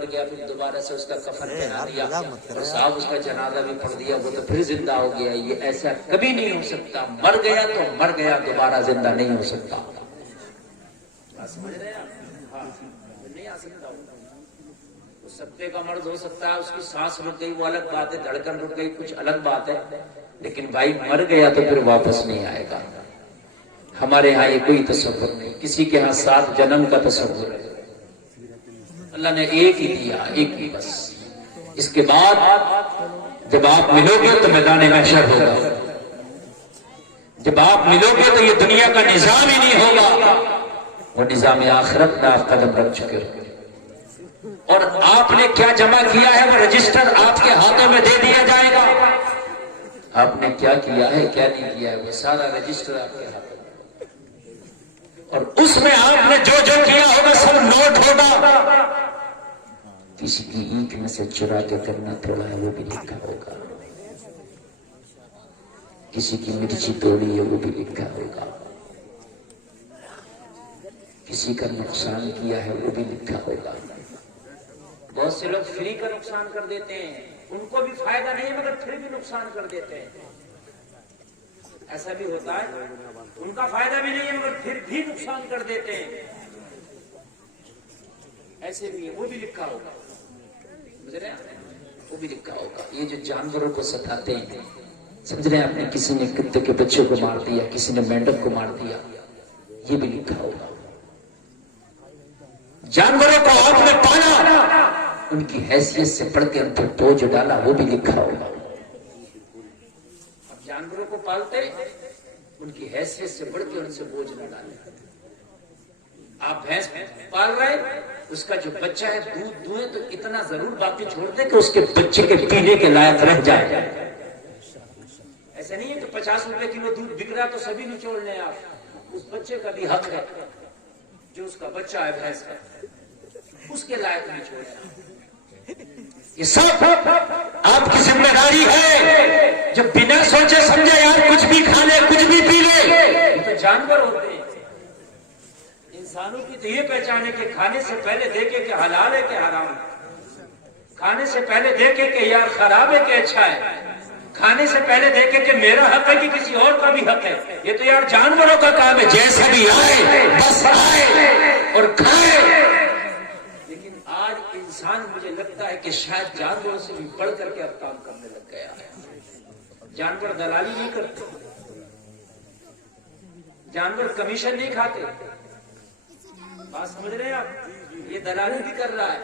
مر گیا پھر دوبارہ سے اس کا کفن پہنا دیا اور صاحب اس کا جنازہ بھی پڑھ دیا وہ تو پھر زندہ ہو گیا. یہ ایسا کبھی نہیں ہو سکتا. مر گیا تو مر گیا, دوبارہ زندہ نہیں ہو سکتا. سمجھ رہے ہیں ہاں نہیں آ سکتا. سکتے کا مرض ہو سکتا ہے, اس کی سانس رک گئی وہ الگ بات ہے, دھڑکن رک گئی کچھ الگ بات ہے, لیکن بھائی مر گیا تو پھر واپس نہیں آئے گا. ہمارے ہاں یہ کوئی تصور نہیں. کسی کے ہاں 7 جنم کا تصور ہے. اللہ نے ایک ہی دیا, ایک ہی بس. اس کے بعد جب آپ ملو گے تو میدان محشر ہوگا. جب آپ ملو گے تو یہ دنیا کا نظام ہی نہیں ہوگا, وہ نظام آخرت میں آپ قدم رکھ چکے ہو. اور آپ نے کیا جمع کیا ہے وہ رجسٹر آپ کے ہاتھوں میں دے دیا جائے گا. آپ نے کیا کیا ہے کیا نہیں کیا ہے وہ سارا رجسٹر آپ کے ہاتھوں میں, اور اس میں آپ نے جو جو کیا ہوگا سب نوٹ ہوگا. کسی کی اینٹ میں سے چرا کے کرنا توڑا ہے وہ بھی لکھا ہوگا. کسی کی مرچی توڑی ہے وہ بھی لکھا ہوگا. کسی کا نقصان کیا ہے وہ بھی لکھا ہوگا. بہت سے لوگ فری کا نقصان کر دیتے ہیں, ان کو بھی فائدہ نہیں مگر پھر بھی نقصان کر دیتے ہیں. ایسا بھی ہوتا ہے, ان کا فائدہ بھی نہیں ہے مگر پھر بھی نقصان کر دیتے ہیں. ایسے بھی ہے, وہ بھی لکھا ہوگا. سمجھ رہے ہیں وہ بھی لکھا ہوگا. یہ جو جانوروں کو ستاتے ہیں, سمجھ رہے ہیں آپ نے کسی نے کتے کے بچے کو مار دیا, کسی نے مینڈک کو مار دیا, یہ بھی لکھا ہوگا. جانوروں کو آپ نے پالا, ان کی حیثیت سے پڑھ کے ان پر بوجھ ڈالا, وہ بھی لکھا ہوگا. اب جانوروں کو پالتے ان کی حیثیت سے بڑھ کے ان سے بوجھ نہ ڈالے. آپ بھینس پال رہے, اس کا جو بچہ ہے دودھ دوئے تو اتنا ضرور باقی چھوڑ دے کہ اس کے بچے کے پینے کے لائق رہ جائے. ایسا نہیں ہے کہ 50 روپے کلو دودھ بک رہا تو سبھی نچوڑ لیں آپ. اس بچے کا بھی حق ہے, جو اس کا بچہ ہے بھینس کا, اس کے لائق نہیں چھوڑنا. یہ سب آپ کی ذمہ داری ہے. جو بنا سوچے سمجھے یار کچھ بھی کھا لے کچھ بھی پی لے, یہ تو جانور ہوتے ہیں. انسانوں کی تو یہ پہچان ہے کہ کھانے سے پہلے دیکھے کہ حلال ہے کہ حرام ہے. کھانے سے پہلے دیکھے کہ یار خراب ہے کہ اچھا ہے. کھانے سے پہلے دیکھے کہ میرا حق ہے کہ کسی اور کا بھی حق ہے. یہ تو یار جانوروں کا کام ہے, جیسا بھی آئے بس آئے اور کھائے. لیکن آج انسان مجھے لگتا ہے کہ شاید جانوروں سے بھی بڑھ کر کے اب کام کرنے لگ گیا ہے. جانور دلالی نہیں کرتے, جانور کمیشن نہیں کھاتے. بات سمجھ رہے ہیں آپ, یہ دلالی بھی کر رہا ہے,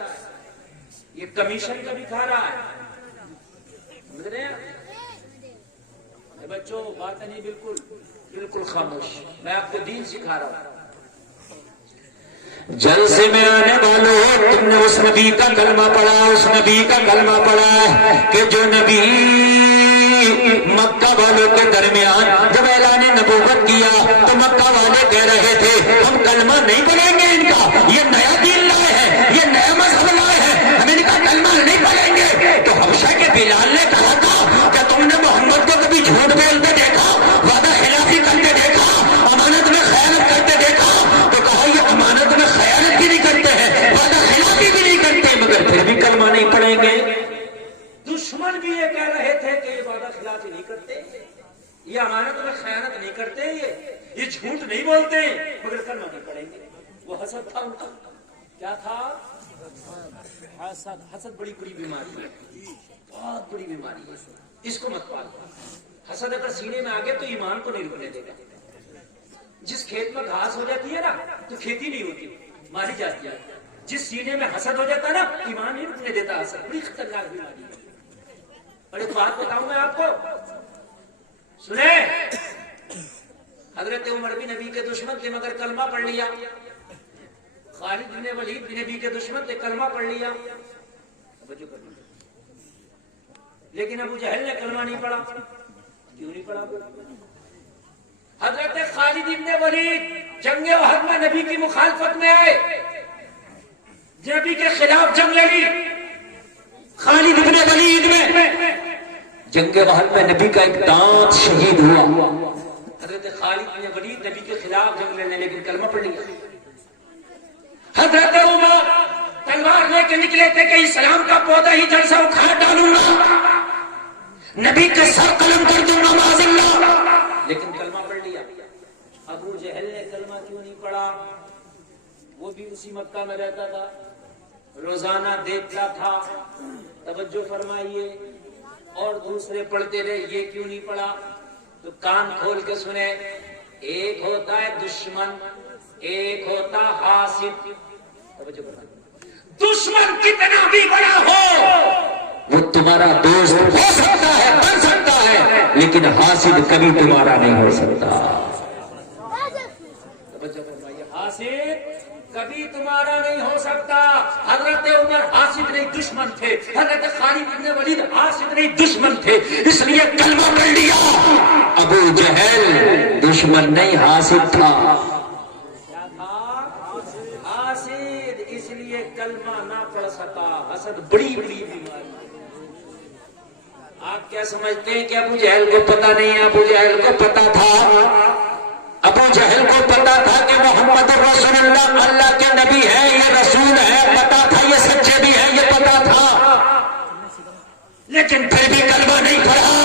یہ کمیشن کا بھی کھا رہا ہے. سمجھ رہے ہیں بچوں, بات نہیں بالکل بالکل خاموش. میں آپ کو دین سکھا رہا ہوں. جلسے میں آنے والوں, تم نے اس نبی کا کلمہ پڑھا, اس نبی کا کلمہ پڑھا کہ جو نبی مکہ والوں کے درمیان جب اعلان نبوت کیا تو مکہ والے کہہ رہے تھے ہم کلمہ نہیں پڑھیں گے, ان کا یہ نیا دین لائے ہیں, یہ نیا مذہب لائے ہیں, ہم ان کا کلمہ نہیں پڑھیں گے. تو حبشہ کے بلال نے کہا تھا کہ تم نے محمد کو کبھی جھوٹ بولتے دیکھا, وعدہ خلافی کرتے دیکھا, امانت میں خیانت کرتے دیکھا؟ تو کہا یہ امانت میں خیانت بھی نہیں کرتے ہیں, وعدہ خلافی بھی نہیں کرتے, مگر پھر بھی کلمہ نہیں پڑھیں گے. دشمن بھی یہ کہہ رہے تھے کہ یہ وعدہ خلافی نہیں کرتے, یہ امانت میں خیانت نہیں کرتے, یہ جھوٹ نہیں بولتے, مگر کلمہ نہیں پڑھیں گے. وہ حسد تھا ان کا. کیا تھا؟ حسد. حسد بڑی بڑی بیماری ہے, بہت بڑی بیماری ہے, اس کو مت پالو. حسد اگر سینے میں آگے تو ایمان کو نہیں رکنے دے گا. جس کھیت میں گھاس ہو جاتی ہے نا تو کھیتی نہیں ہوتی, ماری جاتی ہے. جس سینے میں حسد ہو جاتا ہے نا ایمان نہیں رکنے دیتا. حسد بڑی خطرناک بیماری ہے. اور ایک بات بتاؤں میں آپ کو, سنیں, حضرت عمر بھی نبی کے دشمن تھے مگر کلمہ پڑھ لیا. خالد بن ولید بھی نبی کے دشمن تھے, کلمہ پڑھ لیا. لیکن ابو جہل نے کلمہ نہیں پڑھا. کیوں نہیں پڑھا؟ حضرت خالد بن ولید جنگ احد میں نبی کی مخالفت میں آئے, نبی کے خلاف جنگ لڑی. خالد بن ولید میں جنگ احد میں نبی کا ایک دانت شہید ہوا. حضرت خالد بن ولید نبی کے خلاف جنگ لڑنے لیکن کلمہ پڑھ لیا. حضرت عمر تلوار لے کے نکلے تھے کہ اسلام کا پودا ہی جڑ سے اکھاڑ ڈالوں گا، نبی کے سر قلم کر دوں گا معاذ اللہ، لیکن کلمہ پڑھ لیا۔ ابو جہل نے کلمہ کیوں نہیں پڑھا؟ وہ بھی اسی مکہ میں رہتا تھا، روزانہ دیکھتا تھا، توجہ فرمائیے، اور دوسرے پڑھتے رہے، یہ کیوں نہیں پڑھا؟ تو کان کھول کے سنے، ایک ہوتا ہے دشمن، ایک ہوتا حاسد۔ توجہ فرمائیے، دشمن کتنا بھی بڑا ہو وہ تمہارا دوست ہو سکتا ہے، بن سکتا ہے، لیکن حاسد کبھی تمہارا نہیں ہو سکتا۔ توجہ فرمائیے، حاسد کبھی تمہارا نہیں ہو سکتا۔ حضرت عمر حاسد نہیں دشمن تھے، حضرت خالد بن ولید حاسد نہیں دشمن تھے، اس لیے کلمہ پڑھ لیا۔ ابو جہل دشمن نہیں حاسد تھا، کیا تھا؟ حاسد، اس لیے کلمہ نہ پڑھ سکا۔ حسد بڑی بڑی بیماری۔ آپ کیا سمجھتے ہیں کہ ابو جہل کو پتا نہیں ہے؟ ابو جہل کو پتا تھا، ابو جہل کو پتا تھا کہ محمد رسول اللہ اللہ کے نبی ہے، یہ رسول ہے، پتا تھا یہ سچے بھی ہیں، یہ پتا تھا، لیکن پھر بھی کلمہ نہیں پڑھا۔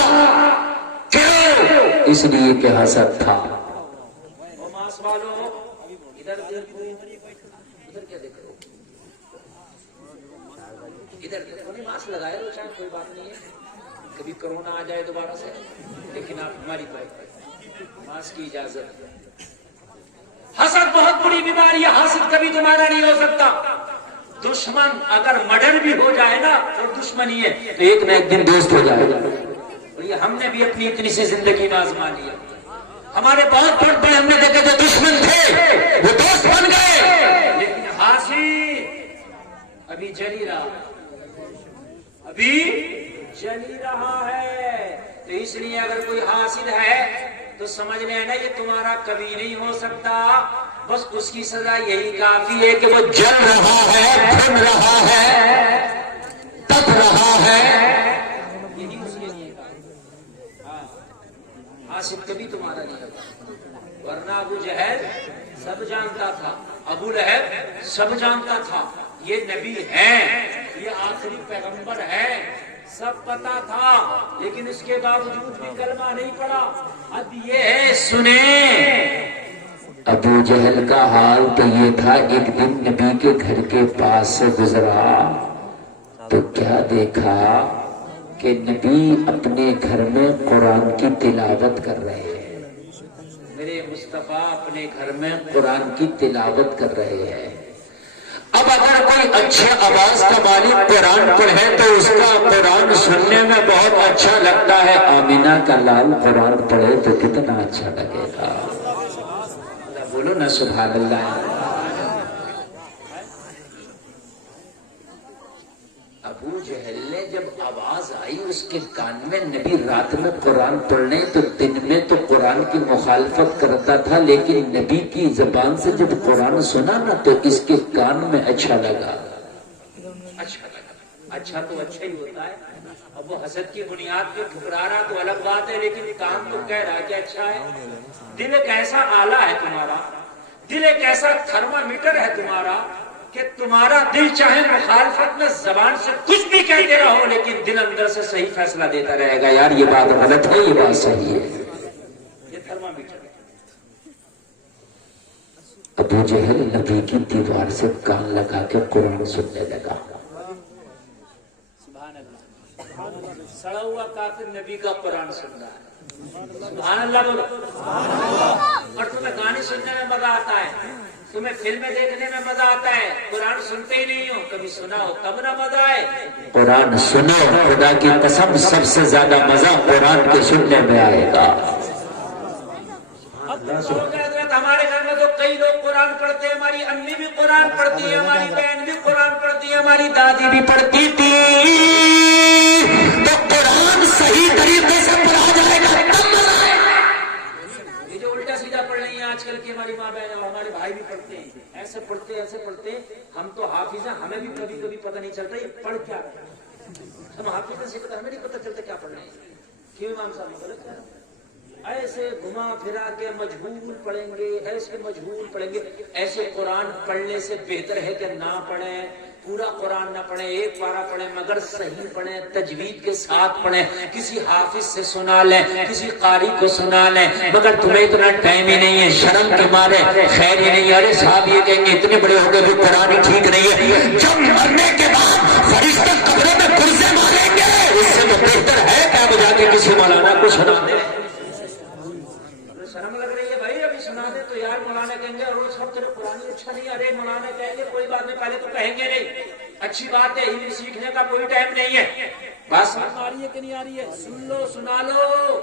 کیوں؟ اس لیے کہ حسد تھا۔ ماس والو ادھر دیکھو، ادھر کیا دیکھ رہے ہو؟ ادھر دیکھو، نہیں ماسک لگائے تو شاید کوئی بات نہیں ہے، کبھی کرونا آ جائے دوبارہ سے، لیکن آپ ہماری بات ماسک کی اجازت۔ حسد بہت بڑی بیماری ہے، حاسد کبھی تمہارا نہیں ہو سکتا۔ دشمن اگر مرڈر بھی ہو جائے نا اور دشمنی ہے تو ایک نہ ایک دن دوست ہو جائے گا، اور یہ ہم نے بھی اپنی اتنی سی زندگی میں آزما لیا۔ ہمارے بہت بڑے ہم نے دیکھے جو دشمن تھے وہ دوست بن گئے، لیکن حاسد ابھی جل ہی رہا، ابھی جل ہی رہا ہے۔ تو اس لیے اگر کوئی حاسد ہے تو سمجھ لیں نا یہ تمہارا کبھی نہیں ہو سکتا، بس اس کی سزا یہی کافی ہے کہ وہ جل رہا ہے، بھن رہا ہے، تپ رہا ہے، یہی اس کے لیے حاسد کبھی تمہارا نہیں ہوگا۔ ورنہ ابو جہل سب جانتا تھا، ابو لہب سب جانتا تھا یہ نبی ہے، یہ آخری پیغمبر ہے، سب پتا تھا، لیکن اس کے باوجود بھی کلمہ نہیں پڑا۔ اب یہ ہے سنیں، ابو جہل کا حال تو یہ تھا، ایک دن نبی کے گھر کے پاس سے گزرا تو کیا دیکھا کہ نبی اپنے گھر میں قرآن کی تلاوت کر رہے ہیں۔ میرے مصطفیٰ اپنے گھر میں قرآن کی تلاوت کر رہے ہیں۔ اب اگر کوئی اچھے آواز کا مالک قرآن پڑھے تو اس کا قرآن سننے میں بہت اچھا لگتا ہے، آمینہ کا لال قرآن پڑھے تو کتنا اچھا لگے گا، بولو نا سبحان اللہ۔ ابو جہل نے جب آواز آئی اس کے کان میں نبی رات میں قرآن پڑھنے تو دن میں تو قرآن کی مخالفت کرتا تھا، لیکن نبی کی زبان سے جب قرآن سنا نا تو اس کے کان میں اچھا لگا، اچھا لگا۔ اچھا تو اچھا ہی ہوتا ہے، اب وہ حسد کی بنیاد پہ ٹھکرا رہا تو الگ بات ہے، لیکن کان تو کہہ رہا کہ اچھا ہے۔ دل ایک ایسا آلہ ہے تمہارا، دل ایک ایسا تھرمامیٹر ہے تمہارا کہ تمہارا دل چاہے مخالفت میں زبان سے کچھ بھی کہتے رہو لیکن دل اندر سے صحیح فیصلہ دیتا رہے گا، یار یہ بات غلط ہے، یہ بات صحیح ہے، یہ تھرمامیٹر ہے۔ ابو جہل نبی کی دیوار سے کان لگا کے قرآن سننے لگا۔ سبحان اللہ، سڑا ہوا کافر نبی کا قرآن سن رہا ہے، سبحان اللہ بولو۔ اور تمہیں گانے سننے میں مزہ آتا ہے، تمہیں فلمیں دیکھنے میں مزہ آتا ہے، قرآن سنتے ہی نہیں ہو، کبھی سنا ہو تب نہ مزہ آئے۔ قرآن سنو، خدا کی قسم سب سے زیادہ مزہ قرآن کے سننے میں آئے گا۔ حضرت ہمارے گھر میں تو کئی لوگ قرآن پڑھتے ہیں، ہماری امی بھی قرآن پڑھتی ہے، ہماری بہن بھی قرآن پڑھتی ہے، ہماری دادی بھی پڑھتی تھی، تو قرآن صحیح طریقے سے پڑھا جائے گا تب مزہ آئے گا۔ یہ جو الٹا سیدھا پڑھ رہی ہیں آج کل کی ہماری ماں بہن اور ہمارے بھائی بھی پڑھتے ہیں، ایسے پڑھتے ہم تو حافظ ہیں، ہمیں بھی کبھی کبھی پتہ نہیں چلتا یہ پڑھ کیا رہے ہیں، ہم حافظ سے پتہ، ہمیں نہیں پتہ چلتا کیا پڑھ رہے ہیں۔ کیوں امام صاحب غلط ہے؟ ایسے گھما پھرا کے مجہول پڑھیں گے، ایسے مجہول پڑھیں گے، ایسے قرآن پڑھنے سے بہتر ہے کہ نہ پڑھیں۔ پورا قرآن نہ پڑھیں، ایک پارہ پڑھیں مگر صحیح پڑھیں، تجوید کے ساتھ پڑھیں، کسی حافظ سے سنا لیں، کسی قاری کو سنا لیں، مگر تمہیں اتنا ٹائم ہی نہیں ہے، شرم کے مارے خیر ہی نہیں ہے۔ ارے صاحب یہ کہیں گے اتنے بڑے ہو گئے بھی قرآن ہی ٹھیک نہیں ہے، جب مرنے کے بعد فرشتے قبروں میں پرزے ماریں گے، اس سے تو بہتر ہے کہ آپ جا کے کسی مولانا کو سنا دیں۔ شرم لگ رہی ہے بھائی، ابھی سنا دے تو یار مولانا کہیں گے اور وہ سب تیرے قرآن اچھا نہیں، ارے مولانا کہیں گے کوئی بات نہیں، پہلے تو کہیں گے نہیں، اچھی بات ہے، علم سیکھنے کا کوئی ٹائم نہیں ہے، بس آ رہی ہے کہ نہیں آ رہی ہے، سن لو سنا لو،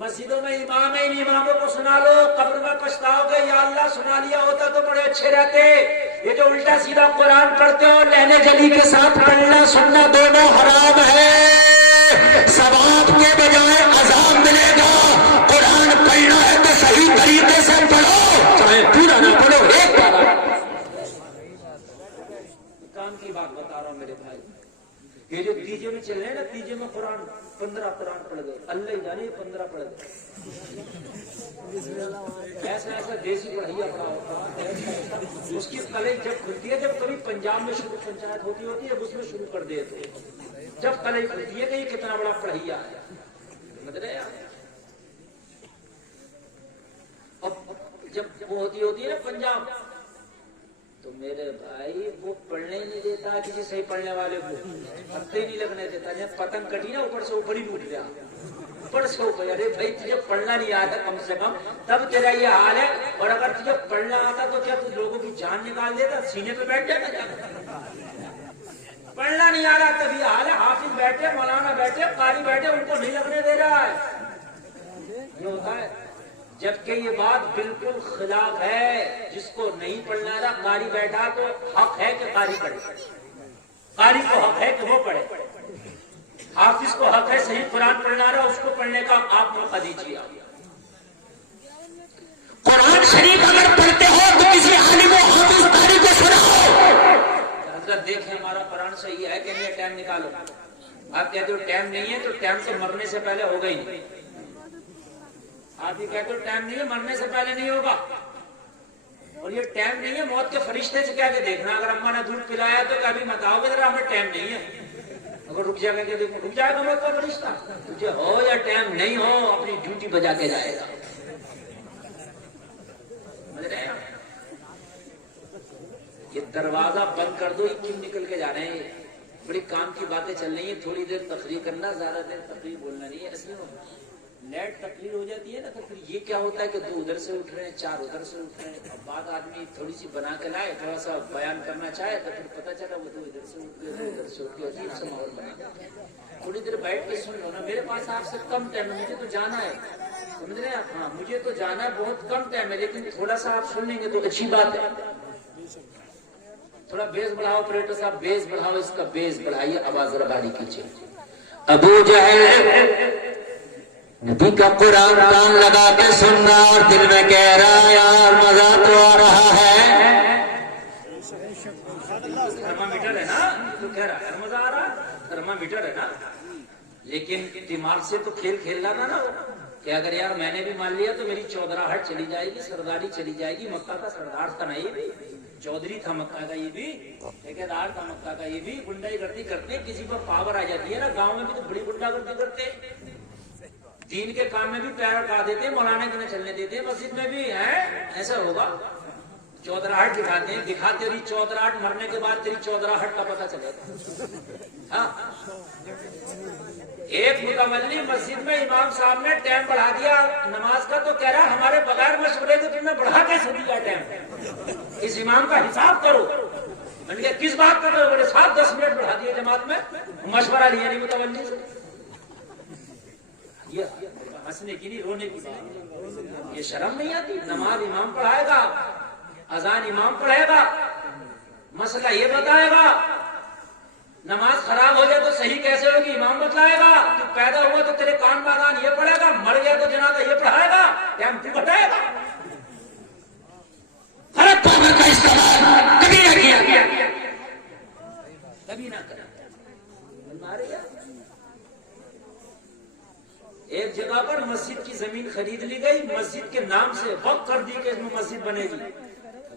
مسجدوں میں امام ہے، ان اماموں کو سنا لو، قبر میں پچھتاؤ گے یا اللہ سنا لیا ہوتا تو بڑے اچھے رہتے۔ یہ جو الٹا سیدھا قرآن پڑھتے ہو، لہنے جلی کے ساتھ پڑھنا سننا دونوں حرام ہے، ثواب کے بجائے عذاب ملے گا۔ قرآن پڑھنا ہے تو صحیح طریقے سے پڑھو، چاہے پورا نہ پڑھو، ایک بار کام کی بات بتا رہا ہوں میرے بھائی، یہ جو تیجے میں چل رہے ہیں نا، تیجے میں قرآن 15 قرآن پڑھ گئے، اللہ ہی جانے 15 پڑھ گئے، ایسا ایسا دیسی پڑھائیا پڑا ہوتا، اس کی کلئی جب کھلتی ہے، جب کبھی پنجاب میں شروع پنچایت ہوتی ہے اس میں شروع کر دیتے، جب کلئی کھلتی ہے کہ یہ کتنا بڑا پڑھائیا ہے، سمجھ رہے ہیں؟ جب وہ ہوتی ہے نا پنجاب، تو میرے بھائی وہ پڑھنے ہی نہیں دیتا کسی صحیح پڑھنے والے کو، پتے ہی نہیں لگنے دیتا، جب پتنگ کٹی نا اوپر سے اوپر ہی ٹوٹ گیا، اوپر سے اوپر۔ ارے بھائی تجھے پڑھنا نہیں آتا کم سے کم، تب تیرا یہ حال ہے، اور اگر تجھے پڑھنا آتا تو کیا تو لوگوں کی جان نکال دیتا، سینے پہ بیٹھ جاتا۔ پڑھنا نہیں آ رہا تب یہ حال ہے، حافظ بیٹھے، مولانا بیٹھے، قاری بیٹھے، ان کو نہیں لگنے دے رہا ہے، یہ ہوتا ہے۔ جبکہ یہ بات بالکل خلاف ہے، جس کو نہیں پڑھنا رہا قاری بیٹھا تو حق ہے کہ قاری پڑھے، قاری کو حق ہے کہ وہ پڑھے، حافظ کو حق ہے صحیح قرآن پڑھنا رہا اس کو پڑھنے کا آپ موقع دیجیے۔ قرآن شریف اگر پڑھتے ہو تو کسی عالم و حافظ قاری کو سناؤ، حضرت دیکھیں ہمارا قرآن صحیح ہے کہ نہیں، ٹائم نکالو۔ آپ کہتے ہو ٹائم نہیں ہے تو ٹائم تو مرنے سے پہلے ہوگا ہی نہیں، آپ یہ کہتے ہو ٹائم نہیں ہے مرنے سے پہلے نہیں ہوگا، اور یہ ٹائم نہیں ہے موت کے فرشتے سے کہہ کے دیکھنا، اگر اماں نے دودھ پلایا تو کبھی مت آؤ گے ذرا ہمیں ٹائم نہیں ہے، اگر رک جائے گا دیکھو رک جائے گا موت کا فرشتہ، تجھے ہو یا ٹائم نہیں ہو اپنی ڈیوٹی بجا کے جائے گا۔ سمجھ رہے ہیں؟ یہ دروازہ بند کر دو، یہ کیوں نکل کے جا رہے ہیں، بڑی کام کی باتیں چل رہی ہیں، تھوڑی دیر تقریر کرنا، زیادہ دیر تقریر بولنا نہیں ہے، اصل میں لیٹ تقریر ہو جاتی ہے نا، تو پھر یہ کیا ہوتا ہے کہ 2 ادھر سے اٹھ رہے ہیں، 4 ادھر سے اٹھ رہے ہیں، اب بعد آدمی تھوڑی سی بنا کے لائے، تھوڑا سا بیان کرنا چاہے تو پھر پتہ چلا وہ 2 ادھر سے اٹھ گئے، 2 ادھر سے اٹھ گئے، عجیب سا ماحول بنا۔ تھوڑی دیر بیٹھ کے سن لو نا، میرے پاس آپ سے کم ٹائم ہے، مجھے تو جانا ہے، سمجھ رہے ہیں آپ؟ ہاں مجھے تو جانا ہے، بہت کم ٹائم ہے، لیکن تھوڑا سا آپ سن لیں گے تو اچھی بات ہے۔ تھوڑا بیس بڑھاؤ آپریٹر صاحب، بیس بڑھاؤ، اس کا بیس بڑھائیے، آواز ذرا باری کیجیے۔ ابو جہل نبی کا قرآن کان لگا کے سننا اور دل میں کہہ رہا یار مزہ تو آ رہا ہے، تھرمامیٹر ہے نا تو کہہ رہا ہے مزہ آ رہا ہے، تھرمامیٹر ہے نا، لیکن دماغ سے تو کھیل کھیلنا تھا نا، کہ اگر یار میں نے بھی مان لیا تو میری چودراہٹ چلی جائے گی، سرداری چلی جائے گی، مکہ کا سردار تھا نا یہ بھی، چودھری تھا مکہ کا یہ بھی، ٹھیکیدار تھا مکہ کا یہ بھی، گنڈائی گردی کرتے، کسی پر پاور آ جاتی ہے نا، گاؤں میں بھی تو بڑی گنڈا گردی کرتے، دین کے کام میں بھی پیر اٹھا دیتے ہیں، مولانا کی نہ چلنے دیتے ہیں، مسجد میں بھی ہے، ایسا ہوگا، چودراہٹ دکھاتے ہیں، دکھا تیری چودراہٹ، مرنے کے بعد تیری چودراہٹ کا پتہ چلے گا۔ ہاں ایک متولی مسجد میں امام صاحب نے ٹائم بڑھا دیا نماز کا، تو کہہ رہا ہمارے بغیر مشورے تو تم نے بڑھا کیسے دیا ٹائم، اس امام کا حساب کرو۔ میں نے کہا کس بات کا کرو؟ بولے 7-10 منٹ بڑھا دیے جماعت میں، مشورہ لیا نہیں متولی سے۔ یہ ہنسنے کی نہیں رونے کی بات، یہ شرم نہیں آتی؟ نماز امام پڑھائے گا، اذان امام پڑھے گا، مسئلہ یہ بتائے گا، نماز خراب ہو جائے تو صحیح کیسے ہوگی امام بتلائے گا، تو پیدا ہوا تو تیرے کان میں اذان یہ پڑھے گا، مر گیا تو جنازہ یہ پڑھائے گا، ٹائم تو بتائے گا۔ غلط پاور کا استعمال کبھی نہ کیا، کبھی نہ کریں۔ ایک جگہ پر مسجد کی زمین خرید لی گئی، مسجد کے نام سے وقف کر دی کہ اس میں مسجد بنے گی،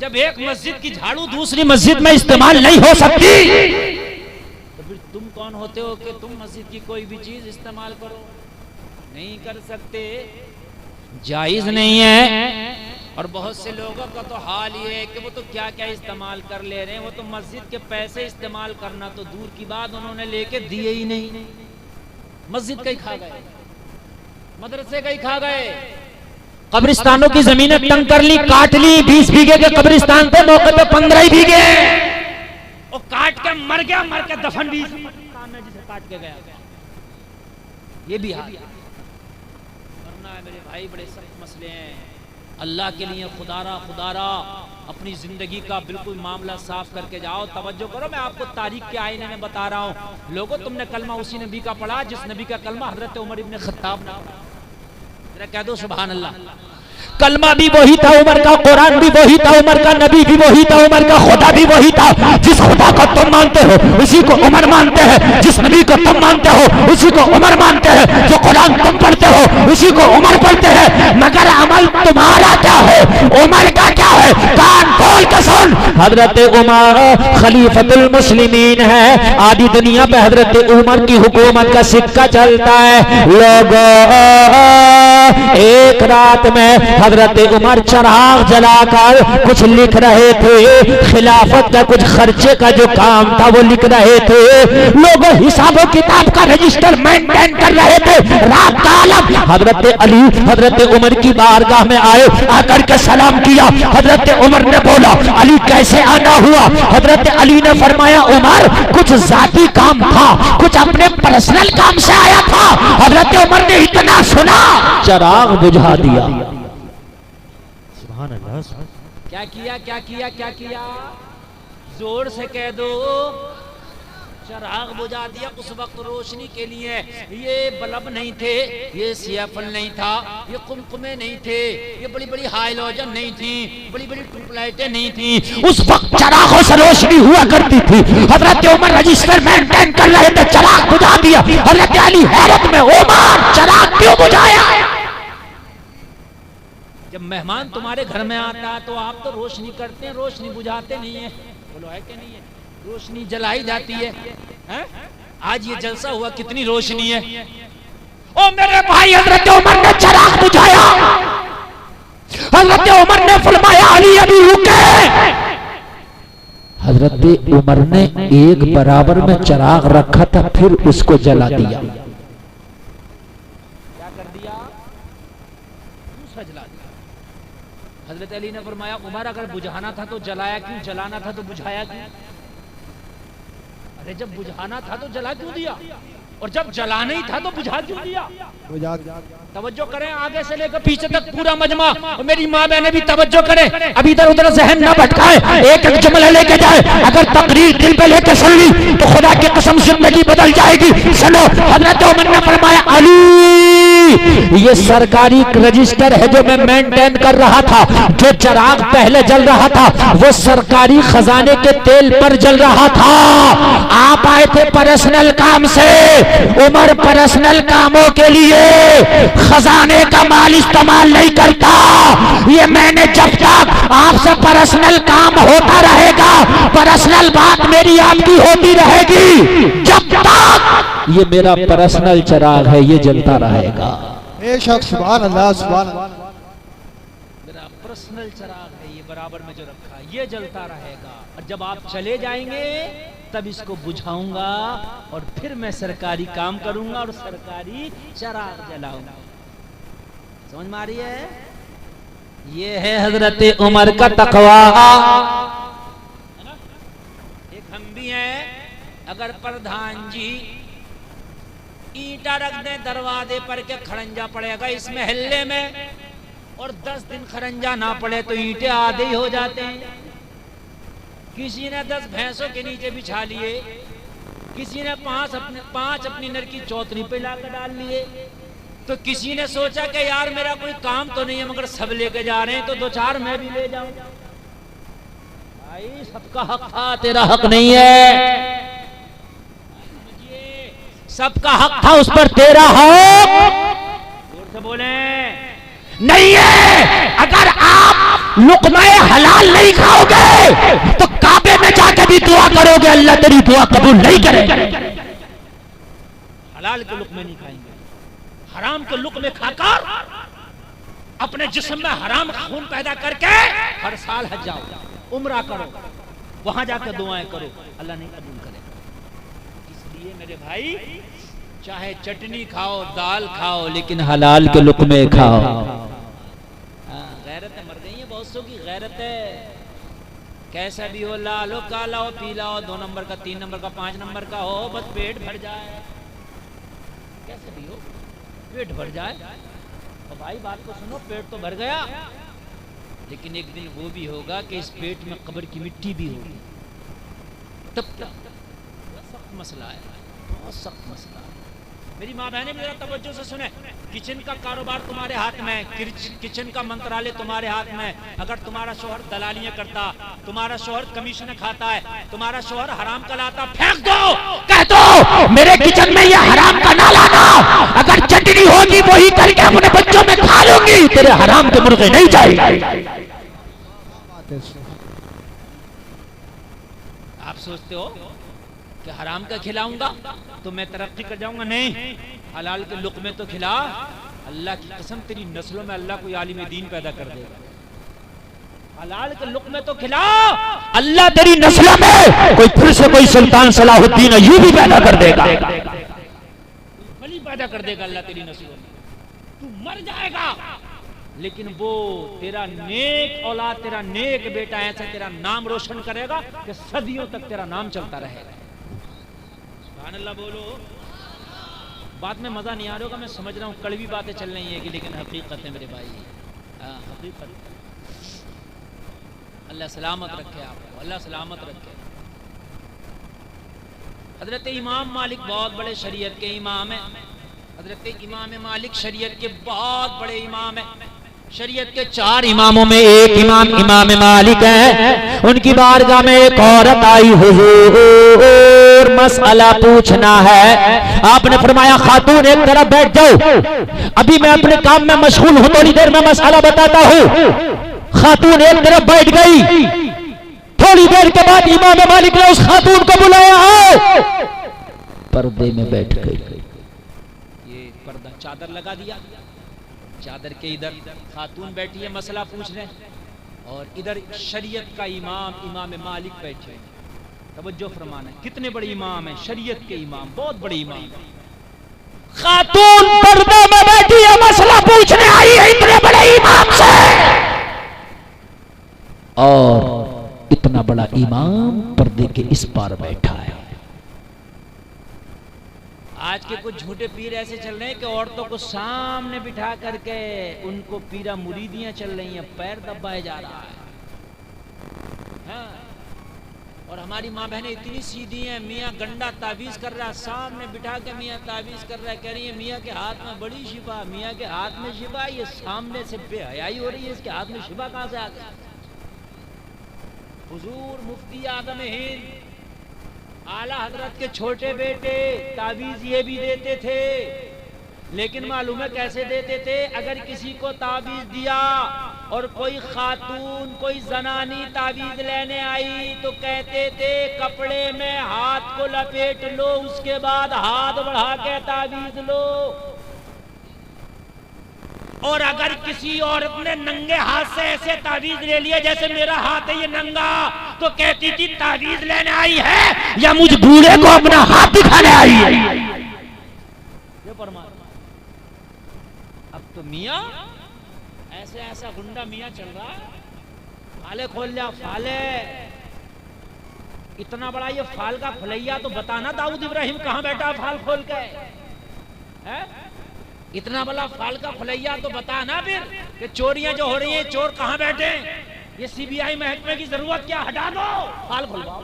جب ایک مسجد کی جھاڑو دوسری مسجد میں استعمال نہیں ہو سکتی تو پھر تم کون ہوتے ہو کہ تم مسجد کی کوئی بھی چیز استعمال کرو؟ نہیں کر سکتے، جائز نہیں ہے۔ اور بہت سے لوگوں کا تو حال یہ ہے کہ وہ تو کیا کیا استعمال کر لے رہے ہیں، وہ تو مسجد کے پیسے استعمال کرنا تو دور کی بات انہوں نے لے کے دیے ہی نہیں، مسجد کا ہی کھا گئے، مدرسے کا ہی کھا گئے، قبرستانوں کی زمینیں تنگ کر لی، کاٹ لی، 20 بیگھے کے قبرستان تھے، موقع پہ 15 ہی بیگھے، وہ کاٹ کے مر گیا، مر کے دفن بھی پاکستان میں جسے کاٹ کے گیا، یہ بھی حال ہے۔ ورنہ میرے بھائی بڑے سخت مسئلے ہیں، اللہ کے لیے خدا را اپنی زندگی کا بالکل معاملہ صاف کر کے جاؤ۔ توجہ کرو، میں آپ کو تاریخ کے آئینے میں بتا رہا ہوں، لوگوں تم نے کلمہ اسی نبی کا پڑھا جس نبی کا کلمہ حضرت عمر ابن خطاب نے پڑھا، ذرا کہہ دو سبحان اللہ۔ کلمہ بھی وہی تھا عمر کا، قرآن بھی وہی تھا عمر کا، نبی بھی وہی تھا عمر کا، خدا بھی وہی تھا۔ جس خدا کو تم مانتے ہو اسی کو عمر مانتے ہیں، جس نبی کو تم مانتے ہو اسی کو عمر مانتے ہیں، جو قرآن تم پڑھتے ہو اسی کو عمر پڑھتے ہیں، مگر عمل تمہارا کیا ہے، عمر کا کیا ہے؟ کان کھول کے سن، حضرت عمر خلیفۃ المسلمین ہے، آدھی دنیا پہ حضرت عمر کی حکومت کا سکہ چلتا ہے۔ لوگوں ایک رات میں حضرت عمر چراغ جلا کر کچھ لکھ رہے تھے، خلافت کا کچھ خرچے کا جو کام تھا وہ لکھ رہے تھے، لوگ حساب و کتاب کا رجسٹر مینٹین کر رہے تھے، رات کا عالم۔ حضرت علی حضرت عمر کی بارگاہ میں آئے، آ کر کے سلام کیا، حضرت عمر نے بولا علی کیسے آنا ہوا؟ حضرت علی نے فرمایا عمر کچھ ذاتی کام تھا، کچھ اپنے پرسنل کام سے آیا تھا۔ حضرت عمر نے اتنا سنا چراغ بجھا دیا۔ کیا کیا کیا کیا کیا کیا؟ زور سے کہہ دو، چراغ بجھا دیا۔ اس وقت روشنی کے لیے یہ بلب نہیں تھے، یہ سیافل نہیں تھا، یہ قمقمے نہیں تھے، یہ بڑی بڑی ہائیلوجن نہیں تھی، بڑی بڑی ٹیوب لائٹیں نہیں تھی، اس وقت چراغوں سے روشنی ہوا کرتی تھی۔ حضرت عمر رجسٹر مینٹین کر رہے تھے، چراغ بجھا دیا۔ حضرت علی حیرت میں، عمر چراغ کیوں بجھایا؟ جب مہمان تمہارے گھر میں آتا ہے تو آپ تو روشنی کرتے ہیں، روشنی بجھاتے نہیں ہیں، بولو ہے کہ نہیں ہے؟ روشنی جلائی جاتی ہے۔ آج یہ جلسہ ہوا کتنی روشنی ہے۔ او میرے بھائی، حضرت عمر نے چراغ بجھایا، حضرت عمر نے فرمایا علی ابھی رکے۔ حضرت عمر نے ایک برابر میں چراغ رکھا تھا، پھر اس کو جلا دیا۔ کیا کر دیا؟ دوسرا جلا دیا۔ حضرت علی نے فرمایا عمر اگر بجھانا تھا تو جلایا کیوں، جلانا تھا تو بجھایا کیوں؟ ارے جب بجھانا تھا تو جلا کیوں دیا، اور جب جلانا ہی تھا تو بجھا کیوں دیا؟ توجہ کریں، آگے سے لے کر پیچھے تک پورا مجمع، اور میری ماں بہنیں بھی توجہ کریں، اب ادھر ادھر ذہن نہ بھٹکائیں، ایک ایک جملہ لے کے جائے۔ اگر تقریر دل پہ لے کے سن لی تو خدا کی قسم زندگی بدل جائے گی۔ سنو، حضرت عمر نے فرمایا علی یہ سرکاری رجسٹر ہے جو میں مینٹین کر رہا تھا، جو چراغ پہلے جل رہا تھا وہ سرکاری خزانے کے تیل پر جل رہا تھا۔ آپ آئے تھے پرسنل کام سے، عمر پرسنل کاموں کے لیے خزانے کا مال استعمال نہیں کرتا۔ یہ میں نے جب تک آپ سے پرسنل کام ہوتا رہے گا، پرسنل بات میری آپ کی ہوتی رہے گی، جب تک یہ میرا پرسنل چراغ ہے یہ جلتا رہے گا۔ بے شک، سبحان اللہ سبحان اللہ۔ میرا پرسنل چراغ ہے یہ، برابر میں جو رکھا یہ جلتا رہے گا، اور جب آپ چلے جائیں گے تب اس کو بجھاؤں گا، اور پھر میں سرکاری کام کروں گا اور سرکاری چراغ جلاؤں گا۔ سمجھ میں آ رہی ہے؟ یہ ہے حضرت عمر کا تقویٰ۔ ایک ہم بھی ہیں، اگر پردھان جی اینٹا رکھ دیں دروازے پر کے کھڑنجا پڑے گا اس محلے میں، اور 10 دن کھڑنجا نہ پڑے تو اینٹیں آدھے ہی ہو جاتے ہیں۔ کسی نے 10 بھینسوں کے نیچے بچھا لیے، کسی نے 5 اپنی نر کی چوتری پہ لا کر ڈال لیے، تو کسی نے سوچا کہ یار میرا کوئی کام تو نہیں ہے مگر سب لے کے جا رہے ہیں تو 2-4 میں بھی لے جاؤں۔ بھائی سب کا حق تھا، تیرا حق نہیں ہے۔ سب کا حق تھا، اس پر تیرا حق زور سے بولیں نہیں ہے۔ اگر آپ لقمہ حلال نہیں کھاؤ گے تو کعبے میں جا کے بھی دعا کرو گے اللہ تیری دعا قبول نہیں کرے گا. حلال کے لقمے نہیں کھائیں گے. حرام کے لقمے کھا کر اپنے جسم میں حرام خون پیدا کر کے ہر سال حج جاؤ, عمرہ کرو, وہاں جا کے دعائیں کرو, اللہ نہیں قبول کرے. اس لیے میرے بھائی چاہے چٹنی کھاؤ, دال کھاؤ, لیکن حلال کے لقمے کھاؤ. غیرت مر گئی ہے بہت سو کی, غیرت ہے. کیسا بھی ہو, لال ہو, کالا ہو, پیلا ہو, 2 نمبر کا, 3 نمبر کا, 5 نمبر کا ہو, بس پیٹ بھر جائے. کیسے بھی ہو پیٹ بھر جائے. اور بھائی بات کو سنو, پیٹ تو بھر گیا, لیکن ایک دن وہ بھی ہوگا کہ اس پیٹ میں قبر کی مٹی بھی ہوگی. تب تک سخت مسئلہ ہے, بہت سخت مسئلہ ہے. میری ماں بہنیں میرا توجہ سے سنیں, کچن کا کاروبار تمہارے ہاتھ میں, کچن کا منترالے تمہارے ہاتھ میں. اگر تمہارا شوہر دلالیاں کرتا, تمہارا شوہر کمیشن کھاتا ہے, تمہارا شوہر حرام کا لاتا, پھینک دو, کہہ دو میرے کچن میں یہ حرام کا نہ لانا, اگر چٹنی ہوگی وہی کر کے اپنے بچوں میں کھا لوں گی, تیرے حرام کے مرغے نہیں جائے گا. آپ سوچتے ہو کہ حرام کا کھلاؤں گا تو میں ترقی کر جاؤں گا؟ نہیں, حلال کے لقمے تو کھلا. اللہ کی قسم تیری نسلوں میں اللہ کوئی عالم دین پیدا کر دے گا. حلال کے لقمے تو کھلا, اللہ تیری نسلوں میں کوئی پھر سے کوئی سلطان صلاح الدین ایوبی پیدا کر دے گا, ولی پیدا کر دے گا اللہ تیری نسلوں میں. تو مر جائے گا لیکن وہ تیرا نیک اولاد, تیرا نیک بیٹا ایسا تیرا نام روشن کرے گا کہ صدیوں تک تیرا نام چلتا رہے گا. سبحان اللہ بولو. بات میں مزہ نہیں آ رہا ہوگا, میں سمجھ رہا ہوں کڑوی باتیں چل رہی ہیں, لیکن حقیقت ہے میرے بھائی, حقیقت. اللہ سلامت رکھے آپ کو, اللہ سلامت رکھے. حضرت امام مالک بہت بڑے شریعت کے امام ہیں. حضرت امام مالک شریعت کے بہت بڑے امام ہیں. شریعت کے 4 اماموں میں ایک امام امام مالک ہیں. ان کی بارگاہ میں ایک عورت آئی, حضور مسئلہ پوچھنا ہے. آپ نے فرمایا خاتون ایک طرف بیٹھ جاؤ, ابھی میں اپنے کام میں مشغول ہوں, تھوڑی دیر میں مسئلہ بتاتا ہوں. خاتون ایک طرف بیٹھ گئی. تھوڑی دیر کے بعد امام مالک نے اس خاتون کو بلایا, پردے میں بیٹھ گئی. یہ پردہ چادر لگا دیا, چادر کے ادھر خاتون بیٹھی ہے مسئلہ پوچھ رہے, اور ادھر شریعت کا امام امام مالک بیٹھے. توجہ فرمانا, کتنے بڑے امام ہیں, شریعت کے امام, بہت بڑے امام. خاتون پردے میں بیٹھی ہے, مسئلہ پوچھنے آئی ہے اتنے بڑے امام سے, اور اتنا بڑا امام پردے کے اس پار بیٹھا ہے. آج کے کچھ جھوٹے پیر ایسے چل رہے ہیں کہ عورتوں کو سامنے بٹھا کر کے ان کو پیرا مریدیاں چل رہی ہیں, پیر دبائے جا رہا ہے. ہاں, اور ہماری ماں بہنیں اتنی سیدھی ہیں, میاں گنڈا تعویذ کر رہا ہے, سامنے بٹھا کے میاں تعویذ کر رہا ہے, کہہ رہی ہے میاں کے ہاتھ میں بڑی شفا, میاں کے ہاتھ میں شفا. یہ سامنے سے بے حیائی ہو رہی ہے, اس کے ہاتھ میں شفا کہاں سے آ گیا؟ حضور مفتی اعظم ہند اعلی حضرت کے چھوٹے بیٹے تعویذ یہ بھی دیتے تھے, لیکن معلوم ہے کیسے دیتے تھے؟ اگر کسی کو تعویذ دیا اور کوئی خاتون کوئی زنانی تعویذ لینے آئی تو کہتے تھے کپڑے میں ہاتھ کو لپیٹ لو, اس کے بعد ہاتھ بڑھا کے تعویذ لو. اور اگر کسی عورت نے ننگے ہاتھ سے ایسے تعویذ لے لیا جیسے میرا ہاتھ ہے یہ ننگا, تو کہتی تھی تعویذ لینے آئی ہے یا مجھ بوڑھے کو اپنا ہاتھ دکھانے آئی ہے. یہ پرماتما. اب تو میاں ایسے ایسا گنڈا میاں چل رہا ہے, فالے کھول لیا فالے. اتنا بڑا یہ فال کا پھلیا تو بتانا داؤد ابراہیم کہاں بیٹھا فال کھول کے, اتنا بڑا فال کا پھلیا تو بتا نا پھر کہ چوریاں جو ہو رہی ہیں چور کہاں بیٹھے. یہ سی بی آئی محکمے کی ضرورت کیا, ہٹا دو, فال کھلواؤ.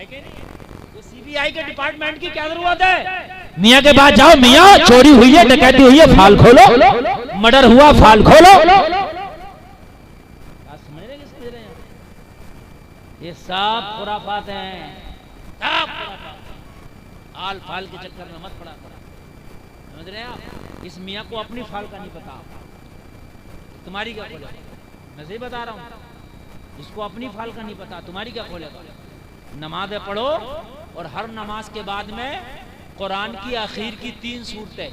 یہ سی بی آئی کے ڈپارٹمنٹ کی کیا ضرورت ہے؟ میاں کے بعد جاؤ, میاں چوری ہوئی ہے, ڈکیتی ہوئی ہے, فال کھولو, مرڈر ہوا فال کھولو. یہ سب خرافات ہیں, سب خرافات. آل فال کے چکر میں مت پڑا کرو, سمجھ رہے ہیں آپ؟ اس میاں کو اپنی فال کا نہیں پتا, تمہاری کیا کھولے گا؟ میں صحیح بتا رہا ہوں. اس کو اپنی فال کا نہیں پتا, تمہاری کیا کھولے گا؟ نمازیں پڑھو اور ہر نماز کے بعد میں قرآن کی آخر کی 3 سورتیں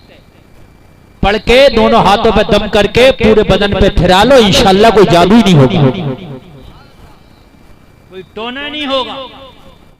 پڑھ کے دونوں ہاتھوں پہ دم کر کے پورے بدن پہ پھرا لو, انشاءاللہ کوئی جادو ہی نہیں ہوگا, کوئی ٹونا نہیں ہوگا.